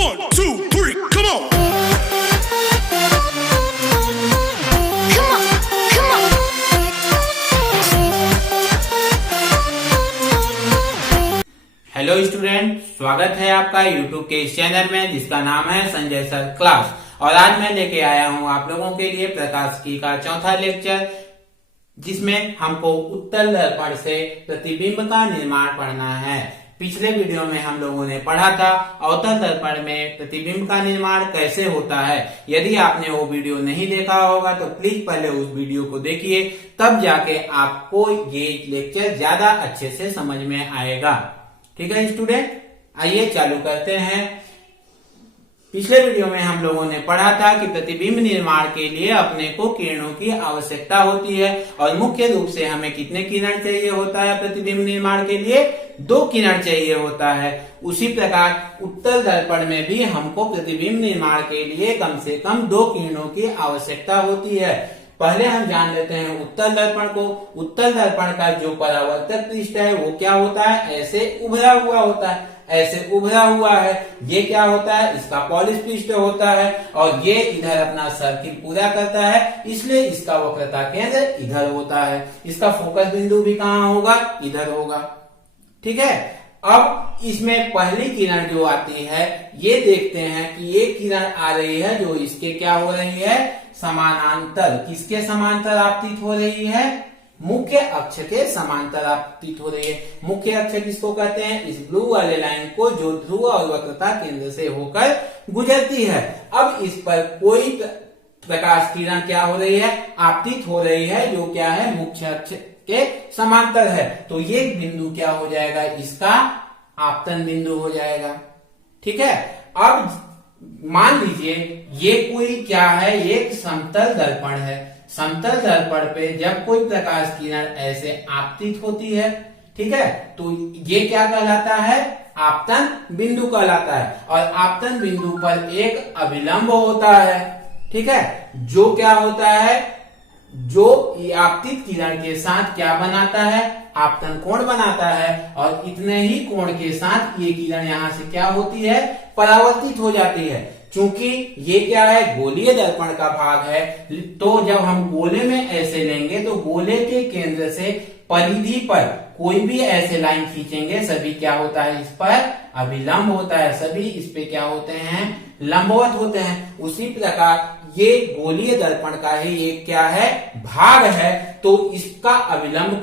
1, 2, 3, come on! Come on, come on. Hello student, स्वागत है आपका यूट्यूब के इस चैनल में जिसका नाम है संजय सर क्लास। और आज मैं लेके आया हूं आप लोगों के लिए प्रकाशिकी का चौथा लेक्चर, जिसमें हमको उत्तल दर्पण से प्रतिबिंब का निर्माण पढ़ना है। पिछले वीडियो में हम लोगों ने पढ़ा था अवतल दर्पण में प्रतिबिंब का निर्माण कैसे होता है। यदि आपने वो वीडियो नहीं देखा होगा तो प्लीज पहले उस वीडियो को देखिए, तब जाके आपको ये लेक्चर ज्यादा अच्छे से समझ में आएगा। ठीक है स्टूडेंट, आइए चालू करते हैं। पिछले वीडियो में हम लोगों ने पढ़ा था कि प्रतिबिंब निर्माण के लिए अपने को किरणों की आवश्यकता होती है और मुख्य रूप से हमें कितने किरण चाहिए होता है प्रतिबिंब निर्माण के लिए? 2 किरण चाहिए होता है। उसी प्रकार उत्तल दर्पण में भी हमको प्रतिबिंब निर्माण के लिए कम से कम 2 किरणों की आवश्यकता होती है। पहले हम जान लेते हैं उत्तल दर्पण को। उत्तल दर्पण का जो परावर्तक पृष्ठ है वो क्या होता है? ऐसे उभरा हुआ होता है, ऐसे उभरा हुआ है। ये क्या होता है? इसका पॉलिश पृष्ठ होता है और ये इधर अपना सर्किल पूरा करता है, इसलिए इसका वक्रता केंद्र इधर होता है। इसका फोकस बिंदु भी कहाँ होगा? इधर होगा। ठीक है, अब इसमें पहली किरण जो आती है ये देखते हैं कि ये किरण आ रही है जो इसके क्या हो रही है? समानांतर। किसके समांतर आपतित हो रही है? मुख्य अक्ष के समांतर आपतित हो रही है। मुख्य अक्ष किसको कहते हैं? इस ब्लू वाले लाइन को, जो ध्रुव और वक्रता केंद्र से होकर गुजरती है। अब इस पर कोई प्रकाश किरण क्या हो रही है? आपतित हो रही है, जो क्या है? मुख्य अक्ष के समांतर है। तो ये बिंदु क्या हो जाएगा? इसका आपतन बिंदु हो जाएगा। ठीक है, अब मान लीजिए ये कोई क्या है? एक समतल दर्पण है। समतल दर्पण पे जब कोई प्रकाश किरण ऐसे आपतित होती है, ठीक है, तो ये क्या कहलाता है? आपतन बिंदु कहलाता है। और आपतन बिंदु पर एक अभिलंब होता है। ठीक है, जो क्या होता है? जो आपतित किरण के साथ क्या बनाता है? आपतन कोण बनाता है। और इतने ही कोण के साथ ये किरण यहां से क्या होती है? परावर्तित हो जाती है। चूंकि ये क्या है? गोलीय दर्पण का भाग है, तो जब हम गोले में ऐसे लेंगे तो गोले के केंद्र से परिधि पर कोई भी ऐसे लाइन खींचेंगे, सभी क्या होता है? इस पर अभिलंब होता है। सभी इस पे क्या होते हैं? लंबवत होते हैं। उसी प्रकार ये गोलीय दर्पण का ही एक क्या है? भाग है। तो इसका अभिलंब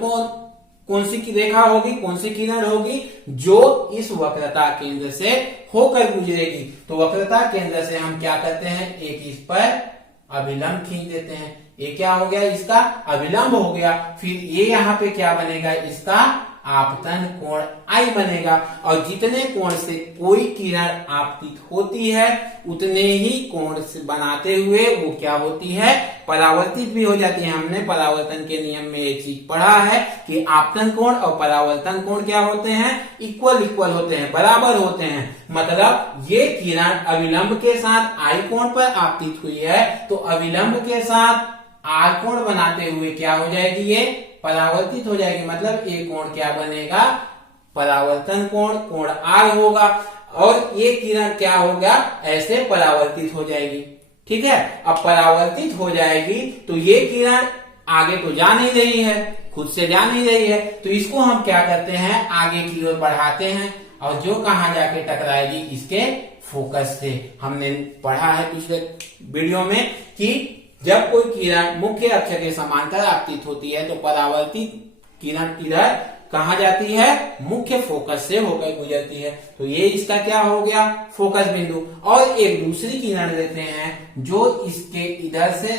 कौन सी की रेखा होगी? कौन सी किरण होगी? जो इस वक्रता केंद्र से होकर गुजरेगी। तो वक्रता केंद्र से हम क्या करते हैं? एक इस पर अभिलंब खींच देते हैं। ये क्या हो गया? इसका अभिलंब हो गया। फिर ये यहाँ पे क्या बनेगा? इसका आपतन कोण I बनेगा। और जितने कोण से कोई किरण आपतित होती है उतने ही कोण से बनाते हुए वो क्या होती है? परावर्तित भी हो जाती है। हमने परावर्तन के नियम में एक चीज पढ़ा है कि आपतन कोण और परावर्तन कोण क्या होते हैं? इक्वल होते हैं, बराबर होते हैं। मतलब ये किरण अभिलंब के साथ I कोण पर आपतित हुई है, तो अभिलंब के साथ R कोण बनाते हुए क्या हो जाएगी? ये परावर्तित हो जाएगी। मतलब ये कोण क्या बनेगा? परावर्तन कोण, कोण R होगा। और ये किरण क्या होगा? ऐसे परावर्तित हो जाएगी। ठीक है, अब परावर्तित हो जाएगी तो ये किरण आगे तो जा नहीं रही है, खुद से जा नहीं रही है, तो इसको हम क्या करते हैं? आगे की ओर बढ़ाते हैं और जो कहां जाके टकराएगी? इसके फोकस से। हमने पढ़ा है पिछले वीडियो में कि जब कोई किरण मुख्य अक्ष के समांतर आपतित होती है तो परावर्तित किरण इधर कहां जाती है? मुख्य फोकस से होकर गुजरती है। तो ये इसका क्या हो गया? फोकस बिंदु। और एक दूसरी किरण लेते हैं जो इसके इधर से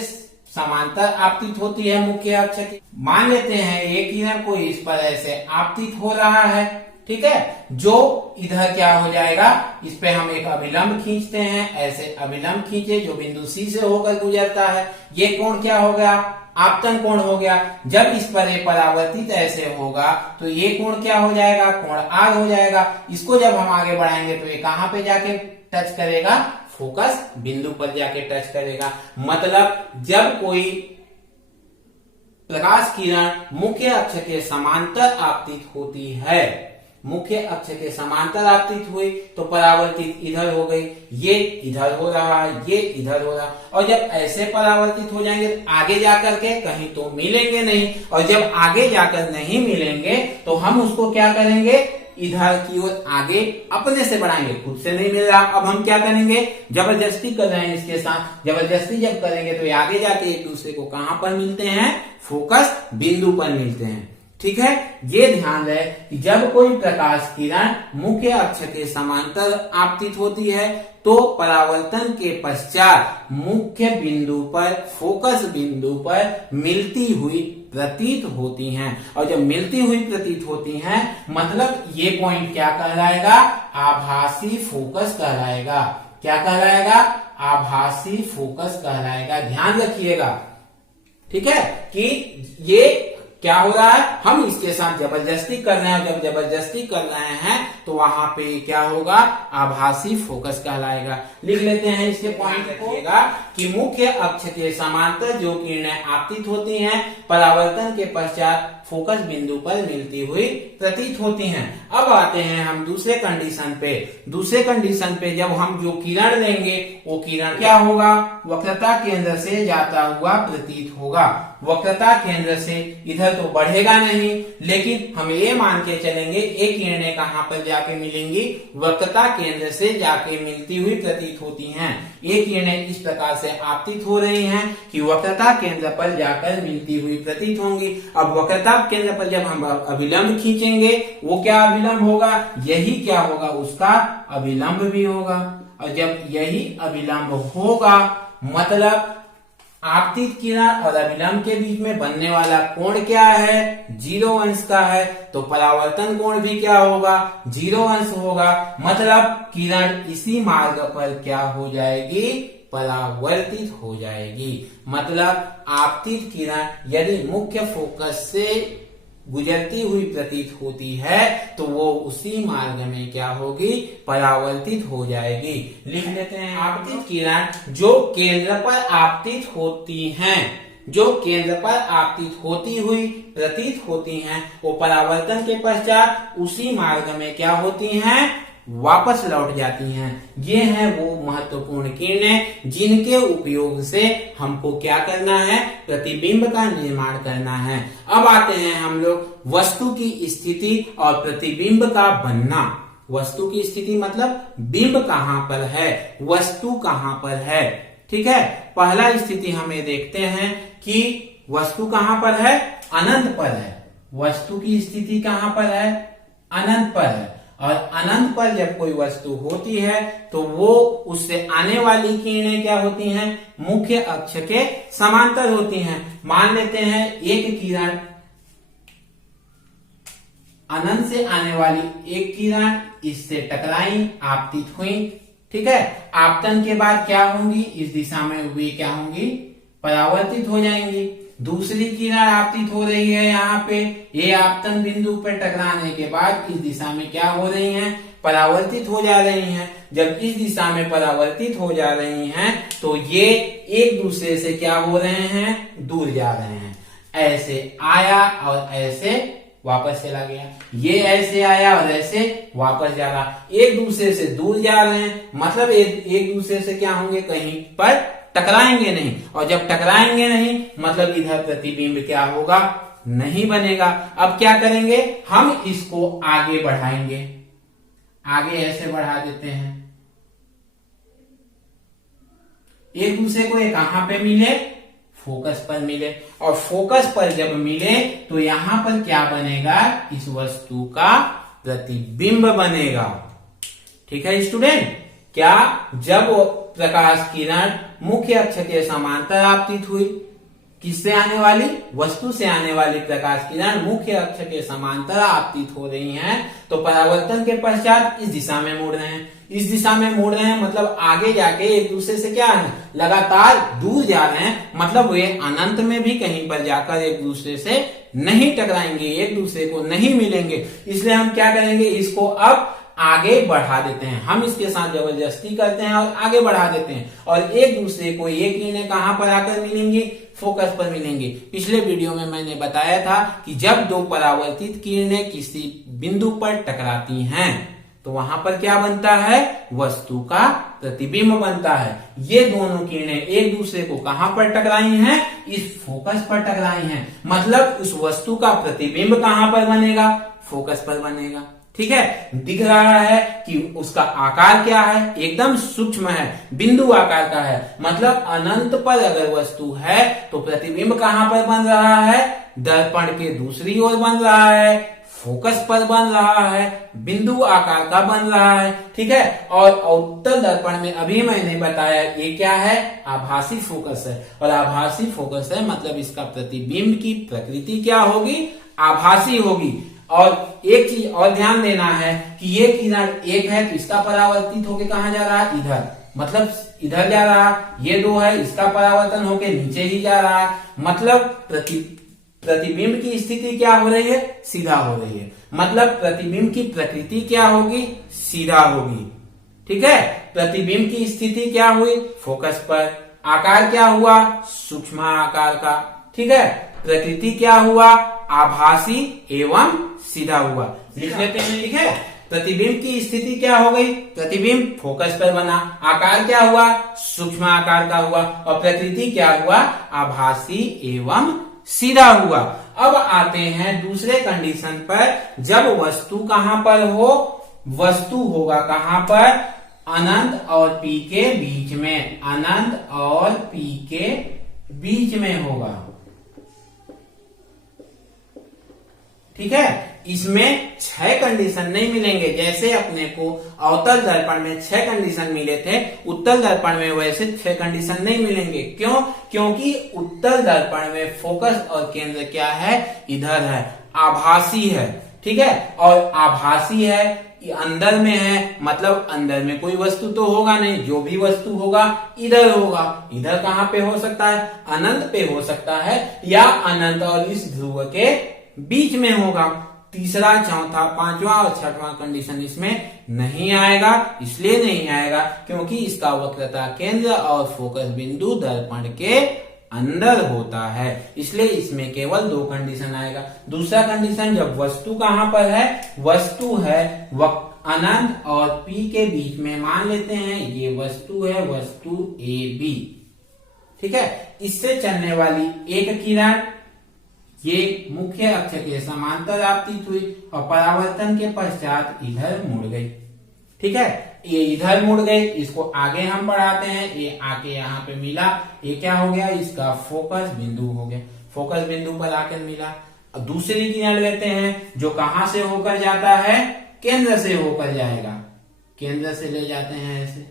समांतर आपतित होती है मुख्य अक्ष की। मान लेते हैं ये किरण को इस पर ऐसे आपतित हो रहा है। ठीक है, जो इधर क्या हो जाएगा? इस पे हम एक अभिलंब खींचते हैं। ऐसे अभिलंब खींचे जो बिंदु C से होकर गुजरता है। ये कोण क्या हो गया? आपतन कोण हो गया। जब इस पर ये परावर्तित ऐसे होगा तो ये कोण क्या हो जाएगा? कोण R हो जाएगा। इसको जब हम आगे बढ़ाएंगे तो ये कहां पे जाके टच करेगा? फोकस बिंदु पर जाके टच करेगा। मतलब जब कोई प्रकाश किरण मुख्य अक्ष के समांतर आपतित होती है मुख्य अक्ष के समांतर आपतित हुई तो परावर्तित इधर हो गई, ये इधर हो रहा है, ये इधर हो रहा है। और जब ऐसे परावर्तित हो जाएंगे तो आगे जाकर के कहीं तो मिलेंगे नहीं, और जब आगे जाकर नहीं मिलेंगे तो हम उसको क्या करेंगे, इधर की ओर आगे अपने से बढ़ाएंगे, खुद से नहीं मिल रहा। अब हम क्या करेंगे, जबरदस्ती कर रहे हैं इसके साथ। जबरदस्ती जब करेंगे तो आगे जाके एक दूसरे को कहां पर मिलते हैं, फोकस बिंदु पर मिलते हैं। ठीक है, ये ध्यान रहे कि जब कोई प्रकाश किरण मुख्य अक्ष के समांतर आपतित होती है तो परावर्तन के पश्चात मुख्य बिंदु पर, फोकस बिंदु पर मिलती हुई प्रतीत होती हैं। और जब मिलती हुई प्रतीत होती हैं मतलब ये पॉइंट क्या कहलाएगा, आभासी फोकस कहलाएगा। क्या कहलाएगा, आभासी फोकस कहलाएगा। ध्यान रखिएगा, ठीक है, कि ये क्या हो रहा है, हम इसके साथ जबरदस्ती कर रहे हैं। जब जबरदस्ती कर रहे हैं तो वहां पे क्या होगा, आभासी फोकस कहलाएगा। लिख लेते हैं इसके पॉइंट को कि मुख्य अक्ष के समांतर जो किरणें आपतित होती हैं परावर्तन के पश्चात फोकस बिंदु पर मिलती हुई प्रतीत होती हैं। अब आते हैं हम दूसरे कंडीशन पे। दूसरे कंडीशन पे जब हम जो किरण लेंगे वो किरण क्या होगा, वक्रता केंद्र से जाता हुआ प्रतीत होगा। वक्रता केंद्र से इधर तो बढ़ेगा नहीं, लेकिन हम ये मान के चलेंगे ये किरणें कहां पर जाके मिलेंगी, वक्रता केंद्र से जाके मिलती हुई प्रतीत होती हैं। ये किरणें इस प्रकार से आपतित हो रही हैं कि वक्रता केंद्र पर जाकर मिलती हुई प्रतीत होंगी। अब वक्रता केंद्र पर जब हम अभिलंब खींचेंगे वो क्या अभिलंब होगा, यही क्या होगा, उसका अभिलंब भी होगा। और जब यही अभिलंब होगा मतलब आपतित किरण और अभिलंब के बीच में बनने वाला कोण क्या है, 0 अंश का है, तो परावर्तन कोण भी क्या होगा, 0 अंश होगा। मतलब किरण इसी मार्ग पर क्या हो जाएगी, परावर्तित हो जाएगी। मतलब आपतित किरण यदि मुख्य फोकस से गुजरती हुई प्रतीत होती है तो वो उसी मार्ग में क्या होगी, परावर्तित हो जाएगी। लिख लेते हैं, आपतित किरण जो केंद्र पर आपतित होती हैं, जो केंद्र पर आपतित होती हुई प्रतीत होती हैं, वो परावर्तन के पश्चात उसी मार्ग में क्या होती हैं, वापस लौट जाती हैं। ये हैं वो महत्वपूर्ण किरणें जिनके उपयोग से हमको क्या करना है, प्रतिबिंब का निर्माण करना है। अब आते हैं हम लोग वस्तु की स्थिति और प्रतिबिंब का बनना। वस्तु की स्थिति मतलब बिंब कहां पर है, वस्तु कहां पर है। ठीक है, पहला स्थिति हमें देखते हैं कि वस्तु कहां पर है, अनंत पर है। वस्तु की स्थिति कहां पर है, अनंत पर है। और अनंत पर जब कोई वस्तु होती है तो वो उससे आने वाली किरणें क्या होती हैं, मुख्य अक्ष के समांतर होती हैं। मान लेते हैं एक किरण, अनंत से आने वाली एक किरण इससे टकराई, आपतित हुई। ठीक है, आपतन के बाद क्या होंगी, इस दिशा में वे क्या होंगी, परावर्तित हो जाएंगी। दूसरी किरण आपतित हो रही है यहाँ पे, ये आपतन बिंदु पर टकराने के बाद इस दिशा में क्या हो रही हैं, परावर्तित हो जा रही हैं। जब इस दिशा में परावर्तित हो जा रही हैं तो ये एक दूसरे से क्या हो रहे हैं, दूर जा रहे हैं। ऐसे आया और ऐसे वापस चला गया, ये ऐसे आया और ऐसे वापस जा रहा, एक दूसरे से दूर जा रहे हैं। मतलब एक दूसरे से क्या होंगे, कहीं पर टकराएंगे नहीं। और जब टकराएंगे नहीं मतलब इधर प्रतिबिंब क्या होगा, नहीं बनेगा। अब क्या करेंगे, हम इसको आगे बढ़ाएंगे, आगे ऐसे बढ़ा देते हैं। एक दूसरे को ये कहां पे मिले, फोकस पर मिले। और फोकस पर जब मिले तो यहां पर क्या बनेगा, इस वस्तु का प्रतिबिंब बनेगा। ठीक है स्टूडेंट, क्या जब प्रकाश किरण मुख्य अक्ष के समांतर आपतित हुई, किससे आने वाली, वस्तु से आने वाली प्रकाश किरण मुख्य अक्ष के समांतर आपतित हो रही हैं तो परावर्तन के पश्चात इस दिशा में मुड़ रहे हैं। इस दिशा में मुड़ रहे हैं मतलब आगे जाके एक दूसरे से क्या है, लगातार दूर जा रहे हैं। मतलब वे अनंत में भी कहीं पर जाकर एक दूसरे से नहीं टकराएंगे, एक दूसरे को नहीं मिलेंगे। इसलिए हम क्या करेंगे, इसको अब आगे बढ़ा देते हैं। हम इसके साथ जबरदस्ती करते हैं और आगे बढ़ा देते हैं, और एक दूसरे को ये किरणें कहां पर आकर मिलेंगी? फोकस पर मिलेंगे। पिछले वीडियो में मैंने बताया था कि जब दो परावर्तित किरणें किसी बिंदु पर टकराती हैं तो वहां पर क्या बनता है? वस्तु का प्रतिबिंब बनता है। ये दोनों किरणें एक दूसरे को कहां पर टकराई हैं? इस फोकस पर टकराई हैं। मतलब उस वस्तु का प्रतिबिंब कहां पर बनेगा? फोकस पर बनेगा। ठीक है, दिख रहा है कि उसका आकार क्या है? एकदम सूक्ष्म है, बिंदु आकार का है। मतलब अनंत पर अगर वस्तु है तो प्रतिबिंब कहां पर बन रहा है? दर्पण के दूसरी ओर बन रहा है, फोकस पर बन रहा है, बिंदु आकार का बन रहा है। ठीक है, और उत्तल दर्पण में अभी मैंने बताया ये क्या है? आभासी फोकस है। और आभासी फोकस है मतलब इसका प्रतिबिंब की प्रकृति क्या होगी? आभासी होगी। और एक चीज और ध्यान देना है कि ये किरण एक है तो इसका परावर्तित होके कहाँ जा रहा है? इधर, मतलब इधर जा रहा है। ये दो है, इसका परावर्तन होके नीचे ही जा रहा है। मतलब प्रतिबिंब की स्थिति क्या हो रही है? सीधा हो रही है। मतलब प्रतिबिंब की प्रकृति क्या होगी? सीधा होगी। ठीक है, प्रतिबिंब की स्थिति क्या हुई? फोकस पर। आकार क्या हुआ? सूक्ष्म आकार का। ठीक है, प्रकृति क्या हुआ? आभासी एवं सीधा हुआ। लिख लेते हैं। ठीक है, प्रतिबिंब की स्थिति क्या हो गई? प्रतिबिंब फोकस पर बना। आकार क्या हुआ? सूक्ष्म आकार का हुआ। और प्रकृति क्या हुआ? आभासी एवं सीधा हुआ। अब आते हैं दूसरे कंडीशन पर, जब वस्तु कहां पर हो? वस्तु होगा कहां पर? अनंत और पी के बीच में। अनंत और पी के बीच में होगा। ठीक है, इसमें 6 कंडीशन नहीं मिलेंगे। जैसे अपने को अवतल दर्पण में 6 कंडीशन मिले थे, उत्तल दर्पण में वैसे 6 कंडीशन नहीं मिलेंगे। क्यों? क्योंकि उत्तल दर्पण में फोकस और केंद्र क्या है? इधर है, आभासी है। ठीक है, और आभासी है, अंदर में है, मतलब अंदर में कोई वस्तु तो होगा नहीं। जो भी वस्तु होगा इधर होगा। इधर कहां पे हो सकता है? अनंत पे हो सकता है, या अनंत और इस ध्रुव के बीच में होगा। तीसरा, चौथा, पांचवा और छठवां कंडीशन इसमें नहीं आएगा। इसलिए नहीं आएगा क्योंकि इसका वक्रता केंद्र और फोकस बिंदु दर्पण के अंदर होता है। इसलिए इसमें केवल 2 कंडीशन आएगा। दूसरा कंडीशन, जब वस्तु कहां पर है? वस्तु है अनंत और पी के बीच में। मान लेते हैं ये वस्तु है, वस्तु ए बी। ठीक है, इससे चलने वाली एक किरण ये मुख्य अक्ष के समांतर आपतित हुई और परावर्तन के पश्चात इधर मुड़ गई। ठीक है, ये इधर मुड़ गई। इसको आगे हम बढ़ाते हैं। ये आके यहाँ पे मिला, ये क्या हो गया? इसका फोकस बिंदु हो गया। फोकस बिंदु पर आकर मिला। अब दूसरी किरण लेते हैं जो कहां से होकर जाता है? केंद्र से होकर जाएगा। केंद्र से ले जाते हैं ऐसे।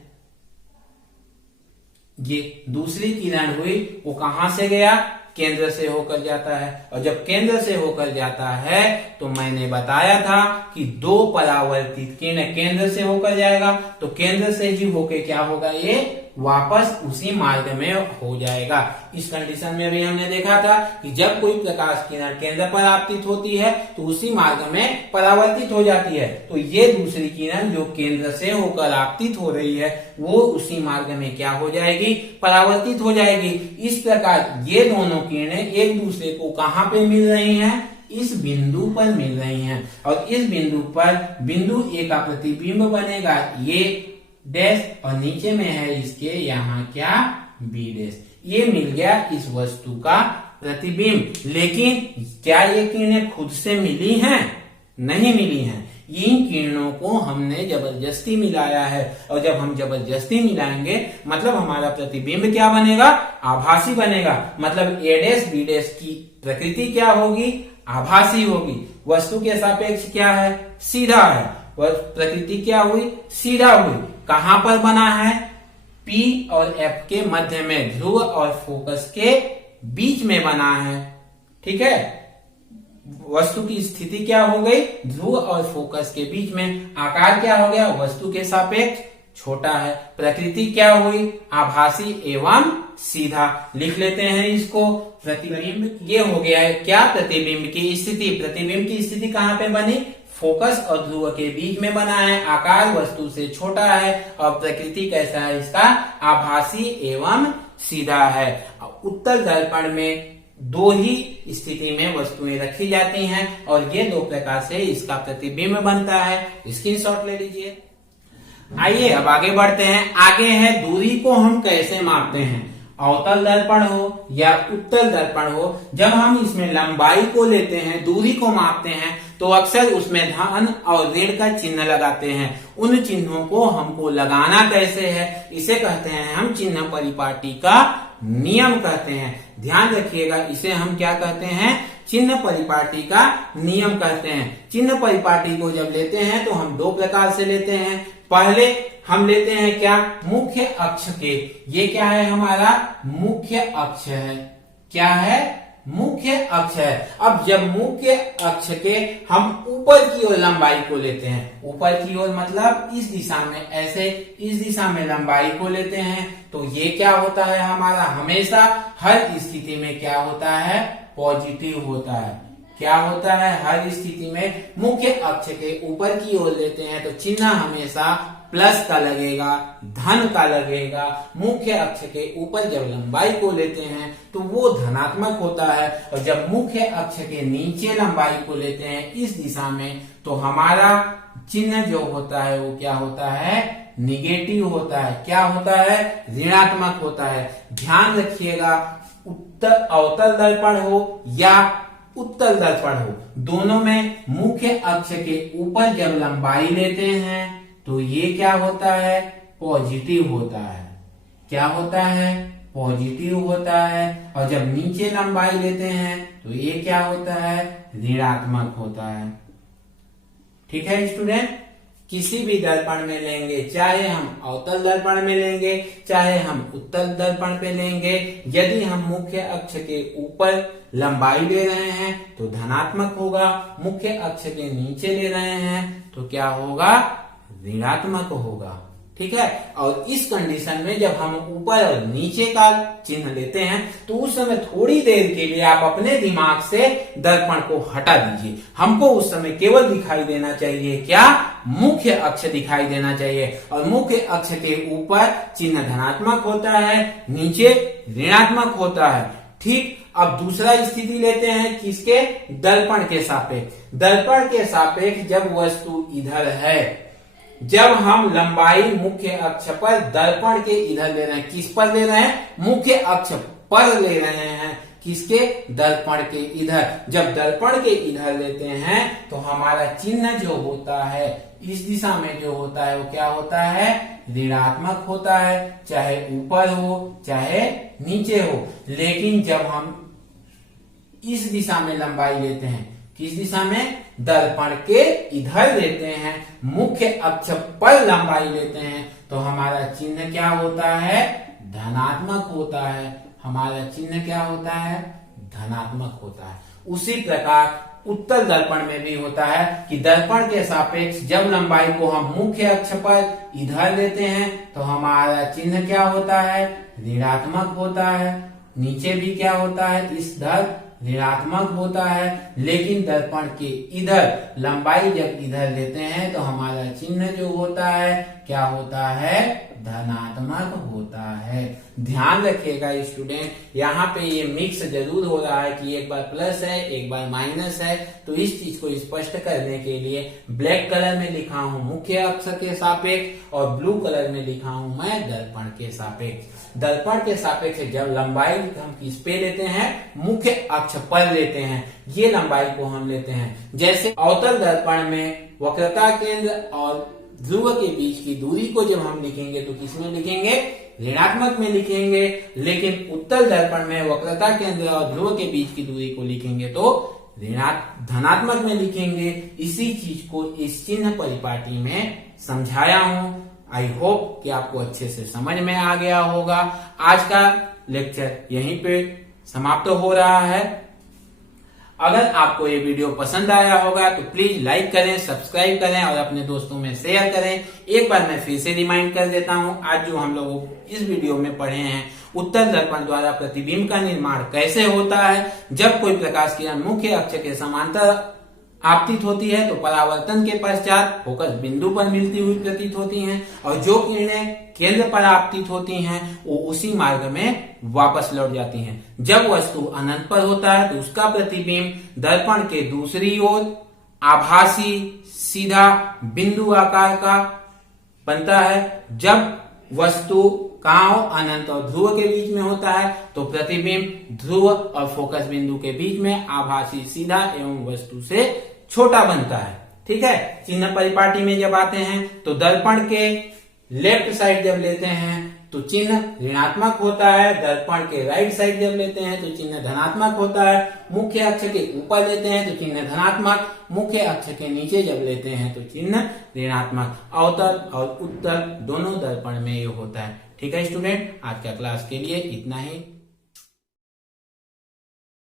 ये दूसरी किरण हुई, वो कहां से गया? केंद्र से होकर जाता है। और जब केंद्र से होकर जाता है तो मैंने बताया था कि 2 परावर्तित किरण केंद्र से होकर जाएगा, तो केंद्र से ही होकर क्या होगा? ये वापस उसी मार्ग में हो जाएगा। इस कंडीशन में भी हमने देखा था कि जब कोई प्रकाश किरण केंद्र पर आपतित होती है तो उसी मार्ग में परावर्तित हो जाती है। तो ये दूसरी किरण जो केंद्र से होकर आपतित हो रही है वो उसी मार्ग में क्या हो जाएगी? परावर्तित हो जाएगी। इस प्रकार ये दोनों किरणें एक दूसरे को कहां पे मिल रही हैं? इस बिंदु पर मिल रही हैं। और इस बिंदु पर बिंदु ए का प्रतिबिंब बनेगा ये डैश, और नीचे में है इसके यहाँ क्या? B dash. ये मिल गया इस वस्तु का प्रतिबिंब। लेकिन क्या ये किरणें खुद से मिली हैं? नहीं मिली हैं। इन किरणों को हमने जबरदस्ती मिलाया है। और जब हम जबरदस्ती मिलाएंगे मतलब हमारा प्रतिबिंब क्या बनेगा? आभासी बनेगा। मतलब ए डैश बी डैश की प्रकृति क्या होगी? आभासी होगी। वस्तु के सापेक्ष क्या है? सीधा है। वह प्रकृति क्या हुई? सीधा हुई। कहां पर बना है? P और F के मध्य में, ध्रुव और फोकस के बीच में बना है। ठीक है, वस्तु की स्थिति क्या हो गई? ध्रुव और फोकस के बीच में। आकार क्या हो गया? वस्तु के सापेक्ष छोटा है। प्रकृति क्या हुई? आभासी एवं सीधा। लिख लेते हैं इसको। प्रतिबिंब ये हो गया है क्या? प्रतिबिंब की स्थिति। प्रतिबिंब की स्थिति कहां पे बनी? फोकस और ध्रुव के बीच में बना है, आकार वस्तु से छोटा है और प्रकृति कैसा है इसका, आभासी एवं सीधा है। उत्तल दर्पण में दो ही स्थिति में वस्तुएं रखी जाती हैं और ये दो प्रकार से इसका प्रतिबिंब बनता है। स्क्रीनशॉट ले लीजिए। आइए अब आगे बढ़ते हैं। आगे है दूरी को हम कैसे मापते हैं। अवतल दर्पण हो या उत्तल दर्पण हो, जब हम इसमें लंबाई को लेते हैं, दूरी को मापते हैं, तो अक्सर उसमें धन और ऋण का चिन्ह लगाते हैं। उन चिन्हों को हमको लगाना कैसे है, इसे कहते हैं हम चिन्ह परिपाटी का नियम कहते हैं। ध्यान रखिएगा, इसे हम क्या कहते हैं, चिन्ह परिपाटी का नियम कहते हैं। चिन्ह परिपाटी को जब लेते हैं तो हम दो प्रकार से लेते हैं। पहले हम लेते हैं क्या, मुख्य अक्ष के। ये क्या है, हमारा मुख्य अक्ष है। क्या है, मुख्य अक्ष है। अब जब मुख्य अक्ष के हम ऊपर की ओर लंबाई को लेते हैं, ऊपर की ओर मतलब इस दिशा में, ऐसे इस दिशा में लंबाई को लेते हैं, तो ये क्या होता है, हमारा हमेशा हर स्थिति में क्या होता है, पॉजिटिव होता है। क्या होता है, हर स्थिति में मुख्य अक्ष के ऊपर की ओर लेते हैं तो चिन्ह हमेशा प्लस का लगेगा, धन का लगेगा। मुख्य अक्ष के ऊपर जब लंबाई को लेते हैं तो वो धनात्मक होता है, और जब मुख्य अक्ष के नीचे लंबाई को लेते हैं इस दिशा में, तो हमारा चिन्ह जो होता है वो क्या होता है, निगेटिव होता है। क्या होता है, ऋणात्मक होता है। ध्यान रखिएगा, अवतल दर्पण हो या उत्तल दर्पण हो, दोनों में मुख्य अक्ष के ऊपर जब लंबाई लेते हैं तो ये क्या होता है, पॉजिटिव होता है। क्या होता है, पॉजिटिव होता है। और जब नीचे लंबाई लेते हैं तो ये क्या होता है, ऋणात्मक होता है। ठीक है स्टूडेंट, किसी भी दर्पण में लेंगे, चाहे हम अवतल दर्पण में लेंगे, चाहे हम उत्तल दर्पण पे लेंगे, यदि हम मुख्य अक्ष के ऊपर लंबाई ले रहे हैं तो धनात्मक होगा, मुख्य अक्ष के नीचे ले रहे हैं तो क्या होगा, ऋणात्मक होगा। ठीक है, और इस कंडीशन में जब हम ऊपर और नीचे का चिन्ह लेते हैं तो उस समय थोड़ी देर के लिए आप अपने दिमाग से दर्पण को हटा दीजिए। हमको उस समय केवल दिखाई देना चाहिए क्या, मुख्य अक्ष दिखाई देना चाहिए, और मुख्य अक्ष के ऊपर चिन्ह धनात्मक होता है, नीचे ऋणात्मक होता है। ठीक, अब दूसरा स्थिति लेते हैं किसके, दर्पण के सापेक्ष। दर्पण के सापेक्ष जब वस्तु इधर है, जब हम लंबाई मुख्य अक्ष पर दर्पण के इधर ले रहे हैं, किस पर ले रहे हैं, मुख्य अक्ष पर ले रहे हैं, किसके, दर्पण के इधर। जब दर्पण के इधर लेते हैं तो हमारा चिन्ह जो होता है इस दिशा में जो होता है वो क्या होता है, ऋणात्मक होता है, चाहे ऊपर हो चाहे नीचे हो। लेकिन जब हम इस दिशा में लंबाई लेते हैं, किस दिशा में, दर्पण के इधर लेते हैं, मुख्य अक्ष पर लंबाई लेते हैं, तो हमारा चिन्ह क्या होता है, धनात्मक होता है। हमारा चिन्ह क्या होता है, धनात्मक होता है। उसी प्रकार उत्तल दर्पण में भी होता है कि दर्पण के सापेक्ष जब लंबाई को हम मुख्य अक्ष पर इधर लेते हैं तो हमारा चिन्ह क्या होता है, ऋणात्मक होता है। नीचे भी क्या होता है, इस धर ऋणात्मक होता है। लेकिन दर्पण के इधर लंबाई जब इधर लेते हैं तो हमारा चिन्ह जो होता है क्या होता है, धनात्मक होता है। ध्यान रखिएगा स्टूडेंट, यहाँ पे ये मिक्स जरूर हो रहा है कि एक बार प्लस है एक बार माइनस है, तो इस चीज को स्पष्ट करने के लिए ब्लैक कलर में लिखा हूँ मुख्य अक्ष के सापेक्ष और ब्लू कलर में लिखा हूँ मैं दर्पण के सापेक्ष। दर्पण के सापेक्ष जब लंबाई हम किस पे लेते हैं, मुख्य अक्ष पर लेते हैं, ये लंबाई को हम लेते हैं। जैसे अवतल दर्पण में वक्रता केंद्र और ध्रुव के बीच की दूरी को जब हम लिखेंगे तो किसमें लिखेंगे, ऋणात्मक में लिखेंगे। लेकिन उत्तल दर्पण में वक्रता केंद्र और ध्रुव के बीच की दूरी को लिखेंगे तो धनात्मक में लिखेंगे। इसी चीज को इस चिन्ह परिपाटी में समझाया हूं। आई होप कि आपको अच्छे से समझ में आ गया होगा। आज का लेक्चर यहीं पे समाप्त हो रहा है। अगर आपको ये वीडियो पसंद आया होगा तो प्लीज लाइक करें, सब्सक्राइब करें और अपने दोस्तों में शेयर करें। एक बार मैं फिर से रिमाइंड कर देता हूं, आज जो हम लोग इस वीडियो में पढ़े हैं, उत्तल दर्पण द्वारा प्रतिबिंब का निर्माण कैसे होता है। जब कोई प्रकाश किरण मुख्य अक्ष के समांतर आपतित होती है तो परावर्तन के पश्चात फोकस बिंदु पर मिलती हुई प्रतीत होती हैं, और जो किरणें केंद्र पर आपतित होती हैं वो उसी मार्ग में वापस लौट जाती हैं। जब वस्तु अनंत पर होता है तो उसका प्रतिबिंब दर्पण के दूसरी ओर आभासी सीधा बिंदु आकार का बनता है। जब वस्तु कहाँ हो, अनंत और ध्रुव के बीच में होता है तो प्रतिबिंब ध्रुव और फोकस बिंदु के बीच में आभासी सीधा एवं वस्तु से छोटा बनता है। ठीक है, चिन्ह परिपाटी में जब आते हैं तो दर्पण के लेफ्ट साइड जब लेते हैं तो चिन्ह ऋणात्मक होता है, दर्पण के राइट साइड जब लेते हैं तो चिन्ह धनात्मक होता है, मुख्य अक्ष के ऊपर लेते हैं तो चिन्ह धनात्मक, मुख्य अक्ष के नीचे जब लेते हैं तो चिन्ह ऋणात्मक। अवतल और उत्तल दोनों दर्पण में ये होता है। ठीक है स्टूडेंट, आज का क्लास के लिए इतना ही।